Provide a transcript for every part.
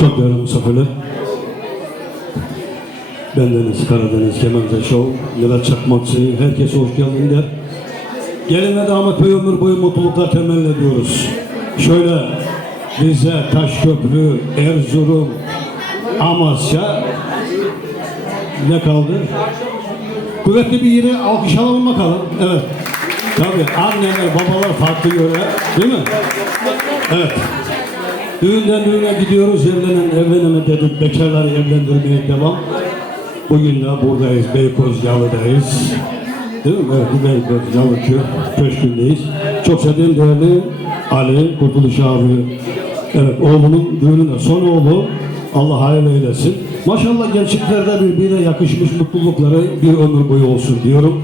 Çok değerli misafirler. Bendeniz Karadeniz Kemenze Show, Nelat Çakmakçı, herkese hoş geldin der. Gelin ve damat bey ömür boyu mutluluklar temenni ediyoruz. Şöyle Rize, Taşköprü, Erzurum, Amasya ne kaldı? Kuvvetli bir yere alkış alalım bakalım. Evet. Tabii anneler, babalar farklı göre değil mi? Evet. Düğünden düğüne gidiyoruz, evlenen evlenene dedik, bekarları evlendirmeye devam. Bugün de buradayız, Beykoz Yalı'dayız. Değil mi? Evet, Beykoz Yalı Kö- Köşkü'ndeyiz. Çok sevdiğim değerli Ali Kurtuluş abi. Evet, oğlunun düğününde son oğlu. Allah hayırlı eylesin. Maşallah gençliklerde birbirine yakışmış mutlulukları bir ömür boyu olsun diyorum.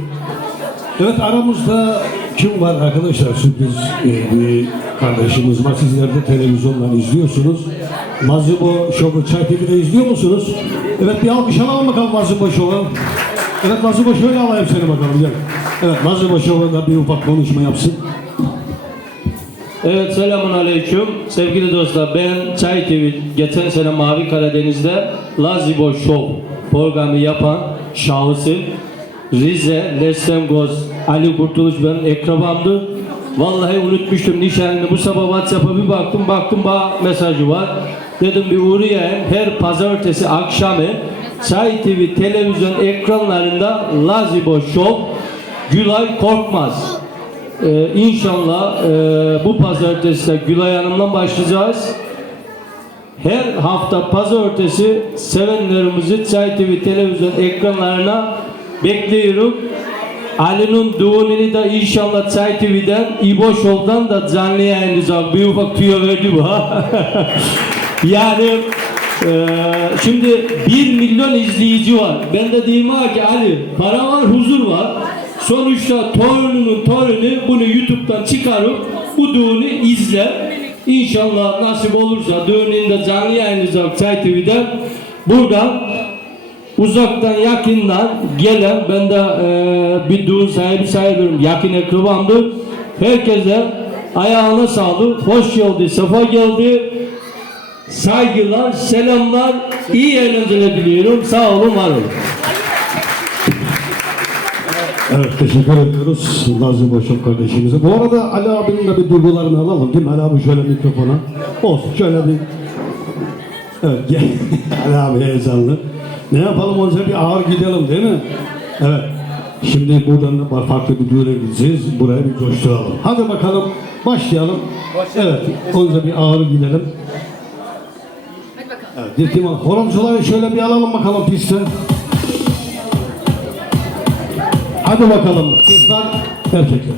Evet aramızda kim var arkadaşlar sürpriz e, bir kardeşimiz var. Sizler de televizyondan izliyorsunuz. Mazibo Show'u Çay TV'de izliyor musunuz? Evet bir alkış alalım bakalım Mazibo Show'a. Evet Mazibo şöyle alayım seni bakalım gel. Evet Mazibo Show'a da bir ufak konuşma yapsın. Evet selamun aleyküm. Sevgili dostlar ben Çay TV geçen sene Mavi Karadeniz'de Lazibo Show programı yapan şahısı Rize, Lestengoz, Ali Kurtuluş benim ekrabamdı. Vallahi unutmuştum nişanını. Bu sabah WhatsApp'a bir baktım, baktım bana mesajı var. Dedim bir uğrayayım. Her pazartesi akşamı Çay TV televizyon ekranlarında Lazibo Show Gülay Korkmaz. Ee, inşallah e, bu pazartesi de Gülay Hanım'dan başlayacağız. Her hafta pazartesi sevenlerimizi Çay TV televizyon ekranlarına bekliyorum. Ali'nin düğününü de inşallah Çay TV'den, İbo da canlı yayınlayacak. Bir ufak tüyo verdi bu yani e, şimdi 1 milyon izleyici var. Ben de diyeyim ha ki Ali para var, huzur var. Sonuçta torununun torunu bunu YouTube'dan çıkarıp bu düğünü izler. İnşallah nasip olursa düğününde canlı yayınlayacak Çay TV'den. Buradan uzaktan yakından gelen ben de e, bir düğün sahibi sayılırım. Yakın akrabamdır. Herkese ayağına sağlık. Hoş geldi, sefa geldi. Saygılar, selamlar, iyi eğlenceler diliyorum. Sağ olun, var olun. Evet teşekkür ediyoruz Nazım Boşok kardeşimize. Bu arada Ali abinin de bir duygularını alalım değil mi? Ali abi şöyle mikrofona. Olsun şöyle bir... Evet. Ali abi heyecanlı. Ne yapalım önce bir ağır gidelim değil mi? Evet. Şimdi buradan da farklı bir düğüne gideceğiz. Buraya bir coşturalım. Hadi bakalım başlayalım. Evet. Önce bir ağır gidelim. Evet. Dirtim Horozcuları şöyle bir alalım bakalım piste. Hadi bakalım kızlar, erkekler.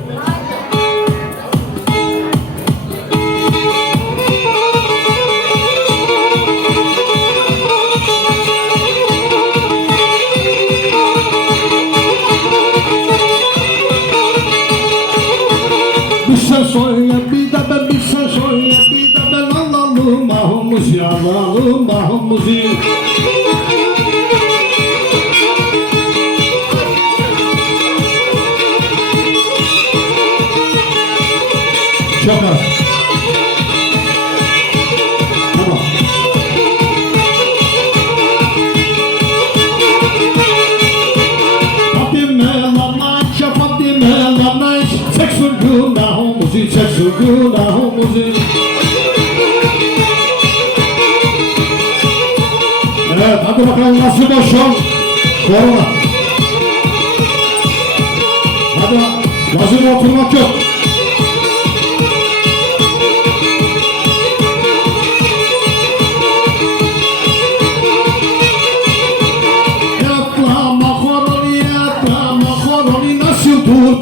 Ahımız yalalım ahımızı. Çok az. Tamam. Fatime lanaş, ya Fatime Çek günahımızı, çek günahımızı hadi bakalım nasıl boşum Korona. Hadi, nasıl oturmak yok.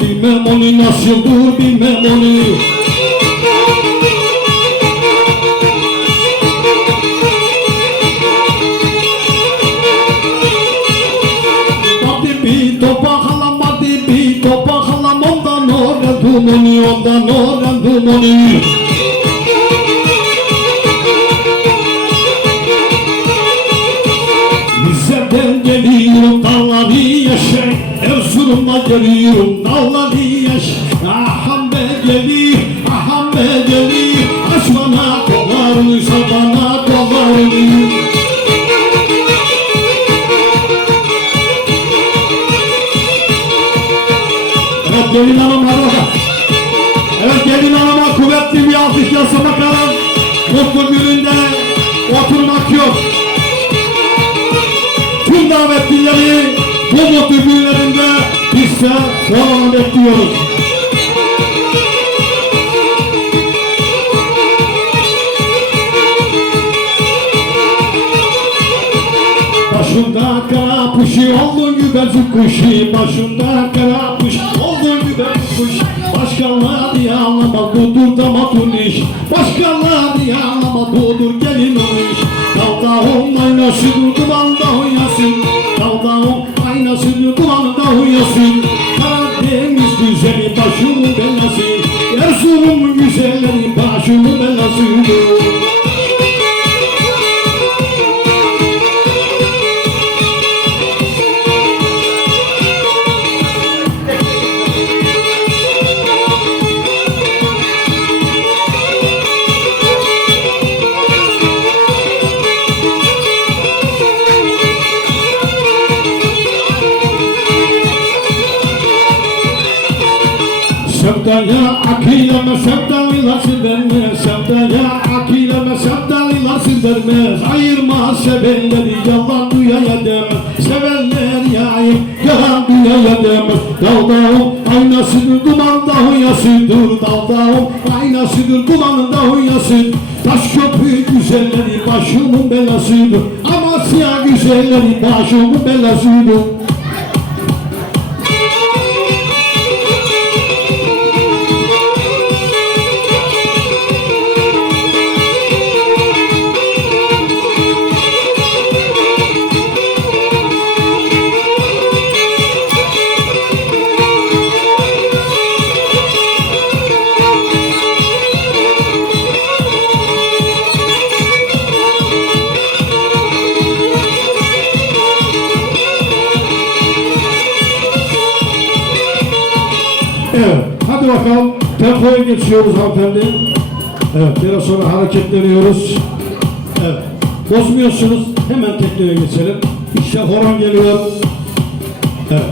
Bilmem onu, nasıl dur bilmem onu bumoni ondan oran bumoni Rize'den geliyorum dalları yaşa Erzurum'a geliyorum dalları yaşa Aham be geli, aham be geli. Aç bana kovarlıysa bana kovarlıyım Gelin hanım kollarını mutlu gününde oturmak yok. Tüm davetlileri bu mutlu günlerinde biz de salona bekliyoruz. Başında kara puşi oldun güvercin kuşu Başında kara puş oldun güvercin kuş Başkalar diye anlamaz budur damatın iş. Başkalar diye anlamaz budur gelin o iş. Dağdağın aynasıdır dumanda oynasın. Dağdağın aynasıdır dumanda oynasın. Karadeniz güzeli başımın belası Erzurum güzelleri başımın belası vermez Ayırma sevenleri yalan duyaya demez. Sevenler yayıp yalan duyaya demez. Dağdağım aynasıdır dumanda huyasıdır. Dağdağım aynasıdır dumanında huyasıdır. Taş köprü güzelleri başımın belasıdır. Amasya güzelleri başımın belasıdır hadi bakalım. Tempoya geçiyoruz hanımefendi. Evet, biraz sonra hareketleniyoruz. Evet, bozmuyorsunuz. Hemen tekneye geçelim. İşte horon geliyor. Evet.